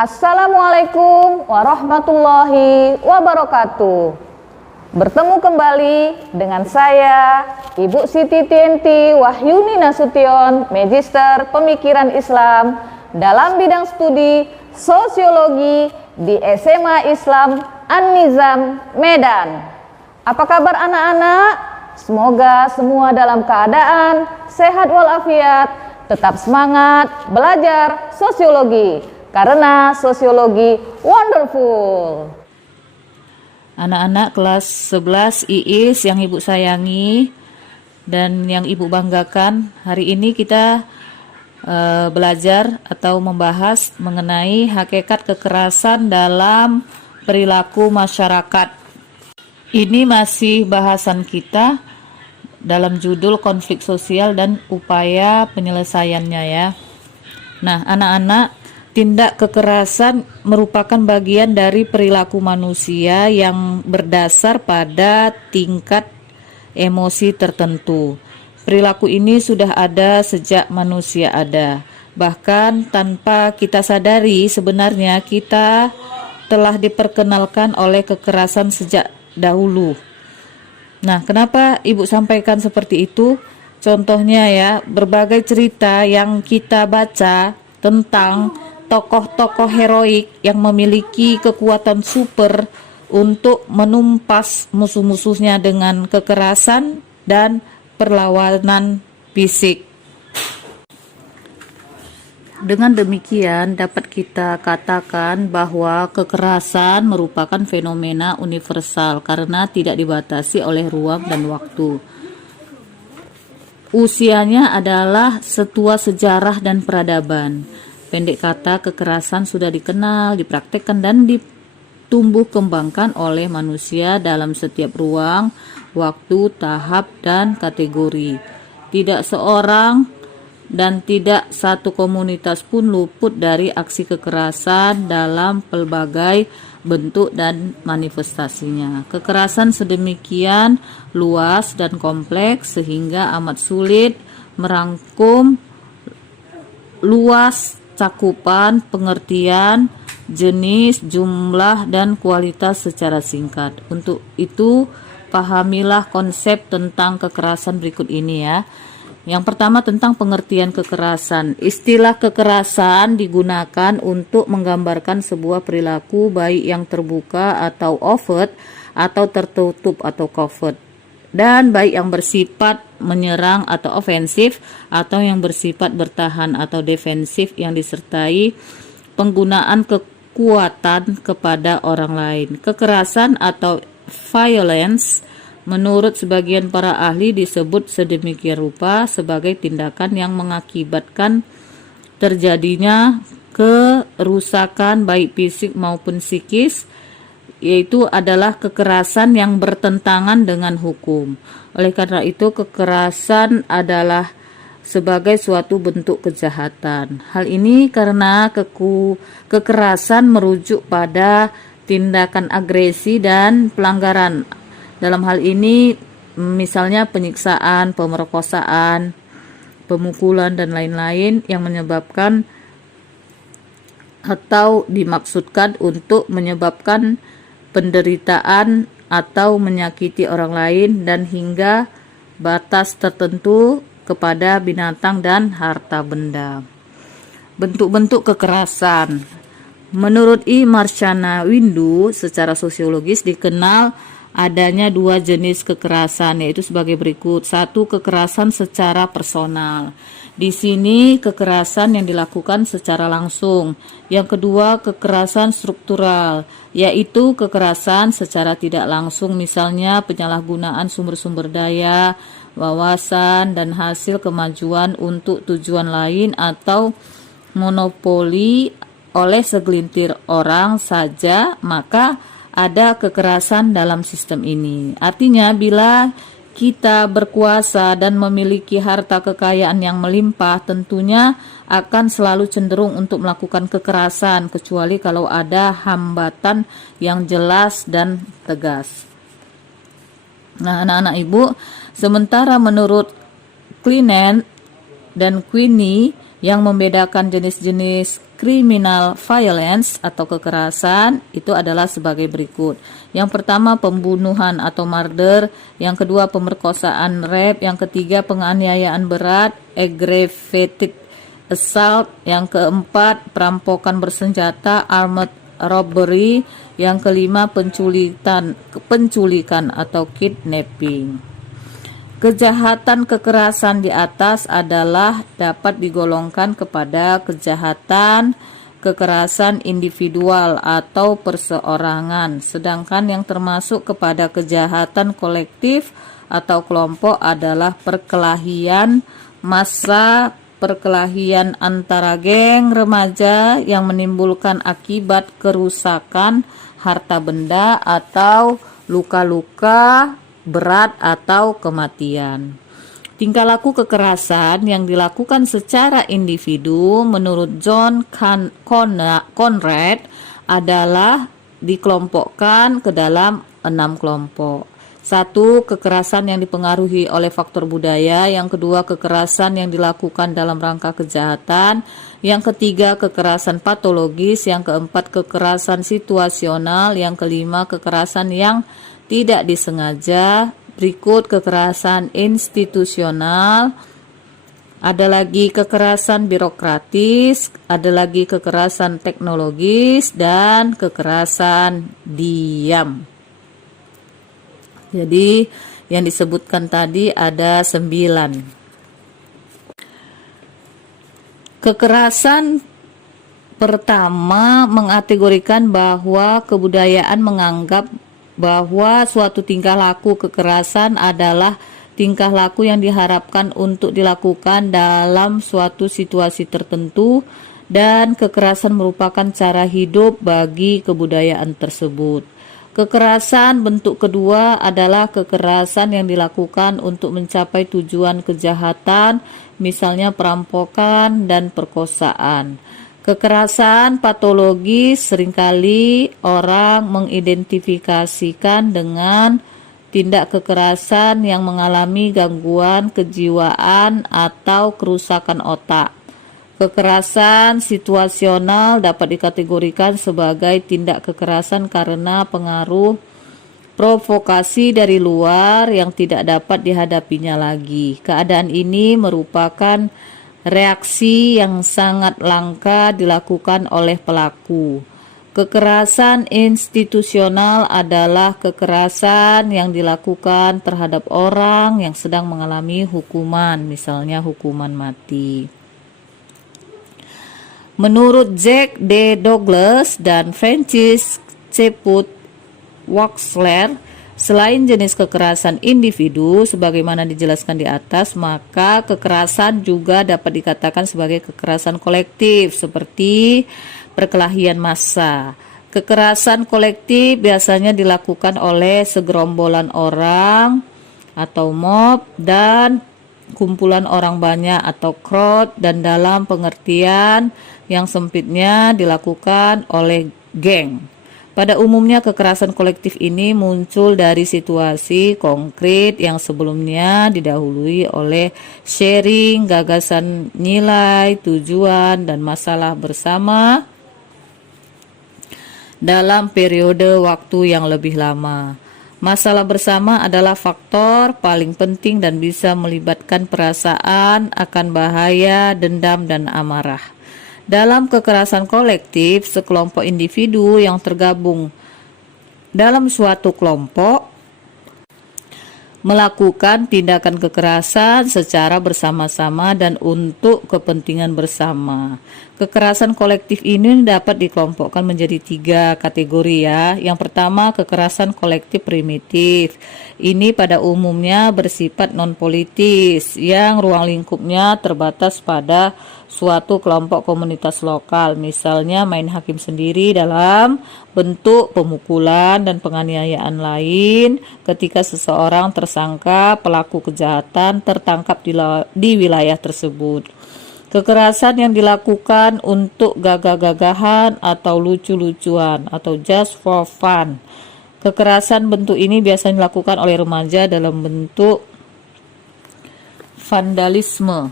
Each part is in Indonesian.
Assalamualaikum warahmatullahi wabarakatuh. Bertemu kembali dengan saya, Ibu Siti Tienti Wahyuni Nasution, Magister Pemikiran Islam dalam bidang studi Sosiologi di SMA Islam An-Nizam, Medan. Apa kabar anak-anak? Semoga semua dalam keadaan sehat walafiat, tetap semangat belajar sosiologi. Karena sosiologi wonderful. Anak-anak kelas 11 IIS yang Ibu sayangi dan yang Ibu banggakan, hari ini kita belajar atau membahas mengenai hakikat kekerasan dalam perilaku masyarakat. Ini masih bahasan kita dalam judul konflik sosial dan upaya penyelesaiannya ya. Nah, anak-anak, tindak kekerasan merupakan bagian dari perilaku manusia yang berdasar pada tingkat emosi tertentu. Perilaku ini sudah ada sejak manusia ada. Bahkan tanpa kita sadari, sebenarnya kita telah diperkenalkan oleh kekerasan sejak dahulu. Nah, kenapa Ibu sampaikan seperti itu? Contohnya ya, berbagai cerita yang kita baca tentang tokoh-tokoh heroik yang memiliki kekuatan super untuk menumpas musuh-musuhnya dengan kekerasan dan perlawanan fisik. Dengan demikian dapat kita katakan bahwa kekerasan merupakan fenomena universal karena tidak dibatasi oleh ruang dan waktu. Usianya adalah setua sejarah dan peradaban. Pendek kata, kekerasan sudah dikenal, dipraktekkan, dan ditumbuh kembangkan oleh manusia dalam setiap ruang, waktu, tahap, dan kategori. Tidak seorang dan tidak satu komunitas pun luput dari aksi kekerasan dalam pelbagai bentuk dan manifestasinya. Kekerasan sedemikian luas dan kompleks sehingga amat sulit merangkum luas cakupan, pengertian, jenis, jumlah, dan kualitas secara singkat. Untuk itu, pahamilah konsep tentang kekerasan berikut ini ya. Yang pertama tentang pengertian kekerasan. Istilah kekerasan digunakan untuk menggambarkan sebuah perilaku baik yang terbuka atau overt atau tertutup atau covert, dan baik yang bersifat menyerang atau ofensif atau yang bersifat bertahan atau defensif yang disertai penggunaan kekuatan kepada orang lain. Kekerasan atau violence menurut sebagian para ahli disebut sedemikian rupa sebagai tindakan yang mengakibatkan terjadinya kerusakan baik fisik maupun psikis, yaitu adalah kekerasan yang bertentangan dengan hukum. Oleh karena itu, kekerasan adalah sebagai suatu bentuk kejahatan. Hal ini karena kekerasan merujuk pada tindakan agresi dan pelanggaran. Dalam hal ini, misalnya penyiksaan, pemerkosaan, pemukulan, dan lain-lain yang menyebabkan atau dimaksudkan untuk menyebabkan penderitaan atau menyakiti orang lain dan hingga batas tertentu kepada binatang dan harta benda. Bentuk-bentuk kekerasan. Menurut I. Marshana Windu, secara sosiologis dikenal adanya dua jenis kekerasan, yaitu sebagai berikut. Satu, kekerasan secara personal. Di sini kekerasan yang dilakukan secara langsung. Yang kedua, kekerasan struktural, yaitu kekerasan secara tidak langsung, misalnya penyalahgunaan sumber-sumber daya, wawasan, dan hasil kemajuan untuk tujuan lain atau monopoli oleh segelintir orang saja, maka ada kekerasan dalam sistem ini. Artinya, bila kita berkuasa dan memiliki harta kekayaan yang melimpah, tentunya akan selalu cenderung untuk melakukan kekerasan, kecuali kalau ada hambatan yang jelas dan tegas. Nah, anak-anak Ibu, sementara menurut Klinent dan Queenie, yang membedakan jenis-jenis criminal violence atau kekerasan itu adalah sebagai berikut. Yang pertama pembunuhan atau murder, yang kedua pemerkosaan rape, yang ketiga penganiayaan berat aggravated assault, yang keempat perampokan bersenjata armed robbery, yang kelima penculikan atau kidnapping. Kejahatan kekerasan di atas adalah dapat digolongkan kepada kejahatan kekerasan individual atau perseorangan, sedangkan yang termasuk kepada kejahatan kolektif atau kelompok adalah perkelahian massa, perkelahian antara geng remaja yang menimbulkan akibat kerusakan harta benda atau luka-luka berat atau kematian. Tingkah laku kekerasan yang dilakukan secara individu menurut John Conrad adalah dikelompokkan ke dalam 6 kelompok. 1. Kekerasan yang dipengaruhi oleh faktor budaya. Yang kedua, kekerasan yang dilakukan dalam rangka kejahatan. Yang ketiga, kekerasan patologis. Yang keempat, kekerasan situasional. Yang kelima, kekerasan yang tidak disengaja. Berikut kekerasan institusional, ada lagi kekerasan birokratis, ada lagi kekerasan teknologis, dan kekerasan diam. Jadi yang disebutkan tadi ada 9. Kekerasan pertama mengategorikan bahwa kebudayaan menganggap bahwa suatu tingkah laku kekerasan adalah tingkah laku yang diharapkan untuk dilakukan dalam suatu situasi tertentu dan kekerasan merupakan cara hidup bagi kebudayaan tersebut. Kekerasan bentuk kedua adalah kekerasan yang dilakukan untuk mencapai tujuan kejahatan, misalnya perampokan dan perkosaan. Kekerasan patologis seringkali orang mengidentifikasikan dengan tindak kekerasan yang mengalami gangguan kejiwaan atau kerusakan otak. Kekerasan situasional dapat dikategorikan sebagai tindak kekerasan karena pengaruh provokasi dari luar yang tidak dapat dihadapinya lagi. Keadaan ini merupakan reaksi yang sangat langka dilakukan oleh pelaku. Kekerasan institusional adalah kekerasan yang dilakukan terhadap orang yang sedang mengalami hukuman, misalnya hukuman mati. Menurut Jack D. Douglas dan Francis C. Waxler, selain jenis kekerasan individu sebagaimana dijelaskan di atas, maka kekerasan juga dapat dikatakan sebagai kekerasan kolektif seperti perkelahian massa. Kekerasan kolektif biasanya dilakukan oleh segerombolan orang atau mob dan kumpulan orang banyak atau crowd, dan dalam pengertian yang sempitnya dilakukan oleh geng. Pada umumnya kekerasan kolektif ini muncul dari situasi konkret yang sebelumnya didahului oleh sharing gagasan nilai, tujuan, dan masalah bersama dalam periode waktu yang lebih lama. Masalah bersama adalah faktor paling penting dan bisa melibatkan perasaan akan bahaya, dendam, dan amarah. Dalam kekerasan kolektif, sekelompok individu yang tergabung dalam suatu kelompok melakukan tindakan kekerasan secara bersama-sama dan untuk kepentingan bersama. Kekerasan kolektif ini dapat dikelompokkan menjadi 3 kategori ya. Yang pertama, kekerasan kolektif primitif. Ini pada umumnya bersifat non-politis yang ruang lingkupnya terbatas pada suatu kelompok komunitas lokal, misalnya main hakim sendiri dalam bentuk pemukulan dan penganiayaan lain ketika seseorang tersangka pelaku kejahatan tertangkap di wilayah tersebut. Kekerasan yang dilakukan untuk gagah-gagahan atau lucu-lucuan atau just for fun. Kekerasan bentuk ini biasanya dilakukan oleh remaja dalam bentuk vandalisme,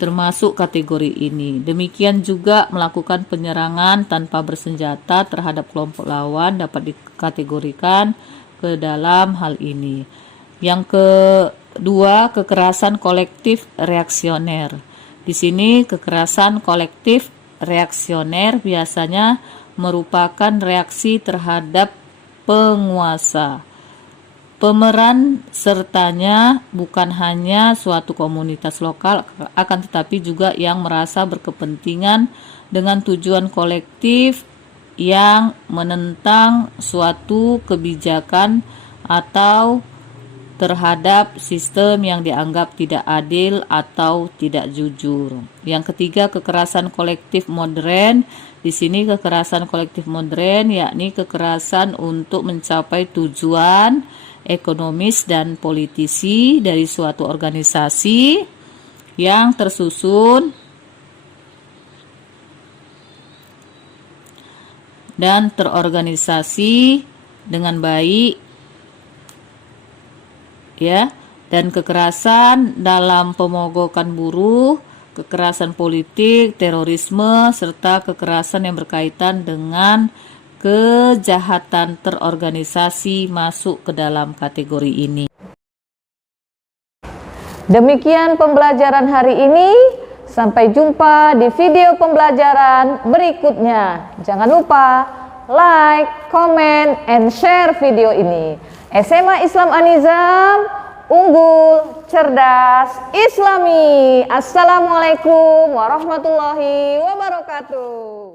termasuk kategori ini. Demikian juga melakukan penyerangan tanpa bersenjata terhadap kelompok lawan dapat dikategorikan ke dalam hal ini. Yang kedua, kekerasan kolektif reaksioner. Di sini kekerasan kolektif reaksioner biasanya merupakan reaksi terhadap penguasa. Pemeran sertanya bukan hanya suatu komunitas lokal, akan tetapi juga yang merasa berkepentingan dengan tujuan kolektif yang menentang suatu kebijakan atau terhadap sistem yang dianggap tidak adil atau tidak jujur. Yang ketiga, kekerasan kolektif modern. Di sini kekerasan kolektif modern yakni kekerasan untuk mencapai tujuan ekonomis dan politisi dari suatu organisasi yang tersusun dan terorganisasi dengan baik, ya, dan kekerasan dalam pemogokan buruh, kekerasan politik, terorisme, serta kekerasan yang berkaitan dengan kejahatan terorganisasi masuk ke dalam kategori ini. Demikian pembelajaran hari ini. Sampai jumpa di video pembelajaran berikutnya. Jangan lupa like, comment, and share video ini. SMA Islam An-Nizam, unggul, cerdas, Islami. Assalamualaikum warahmatullahi wabarakatuh.